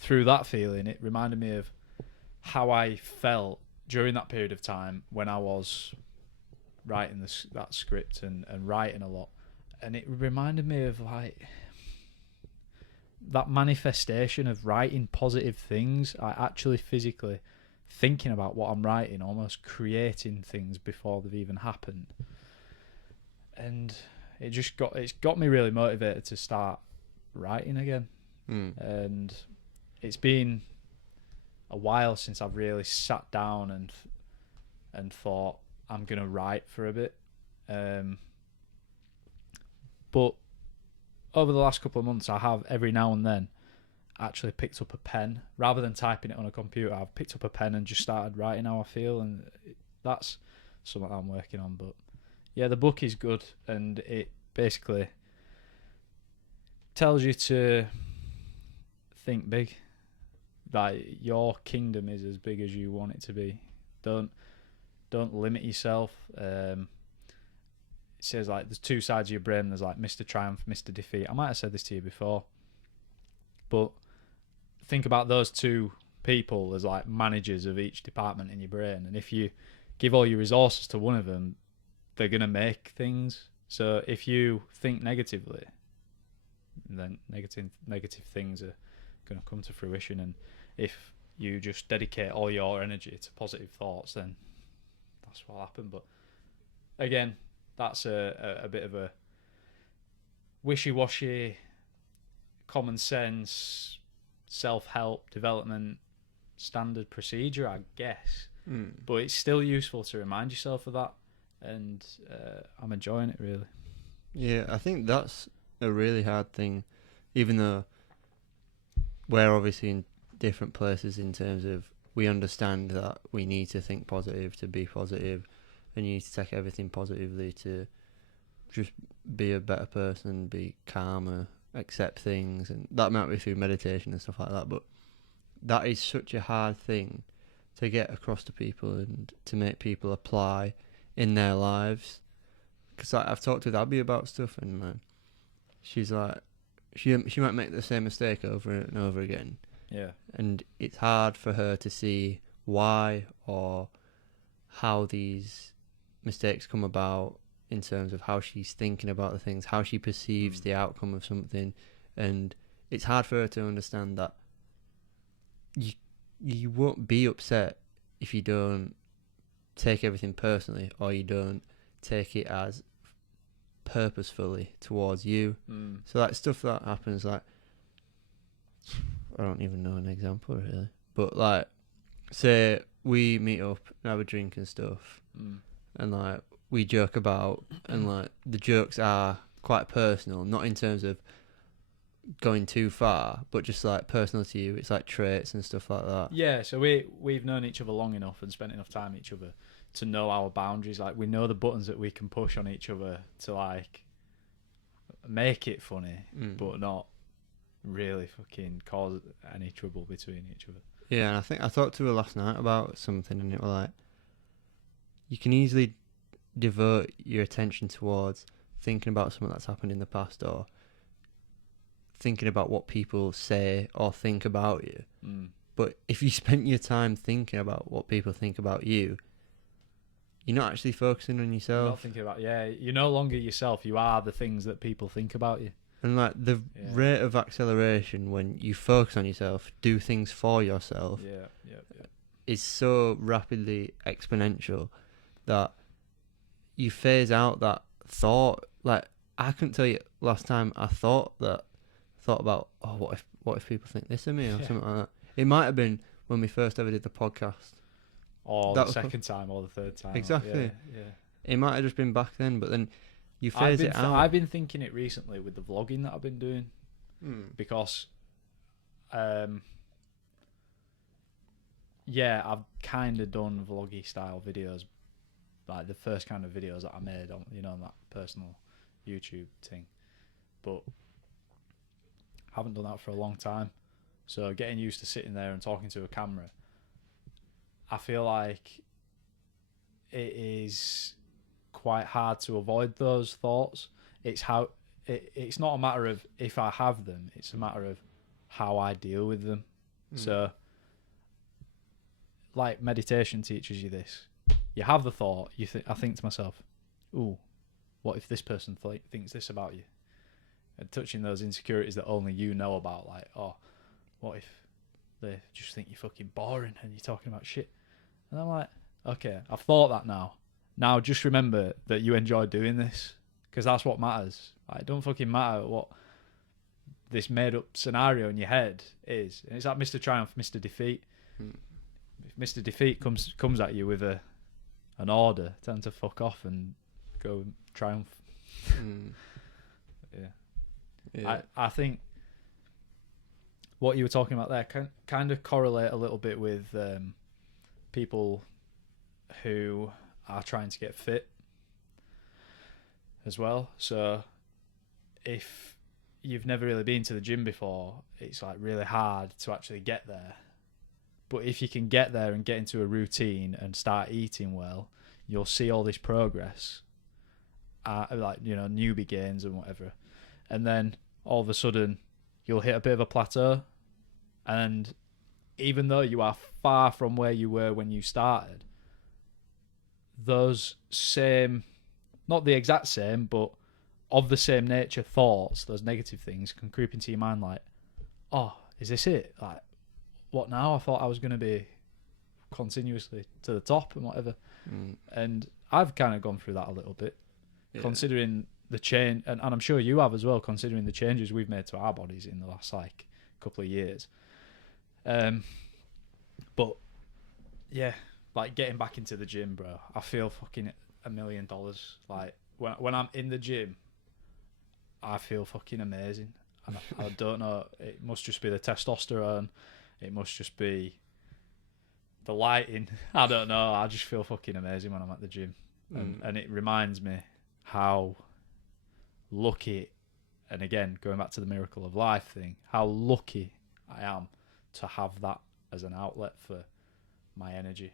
through that feeling, it reminded me of how I felt during that period of time when I was writing that script and writing a lot. And it reminded me of like that manifestation of writing positive things. I actually physically thinking about what I'm writing, almost creating things before they've even happened. And it's got me really motivated to start writing again. And it's been a while since I've really sat down and thought I'm gonna write for a bit. But over the last couple of months, I have every now and then actually picked up a pen rather than typing it on a computer. I've picked up a pen and just started writing how I feel, and that's something I'm working on. But yeah, the book is good, and it basically tells you to think big. Like, your kingdom is as big as you want it to be. Don't limit yourself. It says like there's two sides of your brain. There's like Mr. Triumph, Mr. Defeat. I might have said this to you before, but think about those two people as like managers of each department in your brain. And if you give all your resources to one of them, they're gonna make things. So if you think negatively, then negative things are gonna come to fruition. And if you just dedicate all your energy to positive thoughts, then that's what'll happen. But again, that's a bit of a wishy-washy, common sense, self-help, development, standard procedure, I guess. But it's still useful to remind yourself of that, and I'm enjoying it, really. Yeah, I think that's a really hard thing, even though we're obviously in different places in terms of we understand that we need to think positive to be positive, and you need to take everything positively to just be a better person, be calmer, accept things, and that might be through meditation and stuff like that. But that is such a hard thing to get across to people and to make people apply in their lives. Because I've talked with Abby about stuff, and she's like, she might make the same mistake over and over again. Yeah. And it's hard for her to see why or how these mistakes come about in terms of how she's thinking about the things, how she perceives the outcome of something. And it's hard for her to understand that you won't be upset if you don't take everything personally, or you don't take it as purposefully towards you. So like stuff that happens, like I don't even know an example really, but like say we meet up and have a drink and stuff, and like we joke about, and like the jokes are quite personal, not in terms of going too far, but just like personal to you. It's like traits and stuff like that. Yeah, so we've known each other long enough and spent enough time with each other to know our boundaries. Like, we know the buttons that we can push on each other to like make it funny, but not really fucking cause any trouble between each other. Yeah, and I think I talked to her last night about something, and it was like, you can easily devote your attention towards thinking about something that's happened in the past, or thinking about what people say or think about you. But if you spent your time thinking about what people think about you, you're not actually focusing on yourself. You're not thinking about, you're no longer yourself. You are the things that people think about you. And like the rate of acceleration when you focus on yourself, do things for yourself, is so rapidly exponential that you phase out that thought. Like, I couldn't tell you last time I thought about, oh, what if people think this of me, or something like that. It might have been when we first ever did the podcast, or the second time, or the third time. Exactly. It might have just been back then, but then you phase it out. I've been thinking it recently with the vlogging that I've been doing, because I've kind of done vloggy style videos, like the first kind of videos that I made on, on that personal YouTube thing, but haven't done that for a long time. So getting used to sitting there and talking to a camera, I feel like it is quite hard to avoid those thoughts. It's not a matter of if I have them, it's a matter of how I deal with them. So, like meditation teaches you this. You have the thought. I think to myself, "Ooh, what if this person thinks this about you?" And touching those insecurities that only you know about, like, oh, what if they just think you're fucking boring and you're talking about shit? And I'm like, okay, I've thought that now. Now just remember that you enjoy doing this, because that's what matters. Like, it don't fucking matter what this made up scenario in your head is. And it's like Mr. Triumph, Mr. Defeat. If Mr. Defeat comes at you with an order, tell him to fuck off and go triumph. Yeah. I think what you were talking about there can kind of correlate a little bit with people who are trying to get fit as well. So if you've never really been to the gym before, it's like really hard to actually get there. But if you can get there and get into a routine and start eating well, you'll see all this progress, like, you know, newbie gains and whatever. And then all of a sudden you'll hit a bit of a plateau. And even though you are far from where you were when you started, those same, not the exact same, but of the same nature thoughts, those negative things can creep into your mind like, oh, is this it? Like, what now? I thought I was going to be continuously to the top and whatever. And I've kind of gone through that a little bit, considering the change, and I'm sure you have as well, considering the changes we've made to our bodies in the last like couple of years. But yeah, like getting back into the gym, bro, I feel fucking $1 million. Like when I'm in the gym, I feel fucking amazing. And I don't know, it must just be the testosterone, it must just be the lighting. I don't know, I just feel fucking amazing when I'm at the gym. And it reminds me how lucky, and again, going back to the miracle of life thing, how lucky I am to have that as an outlet for my energy.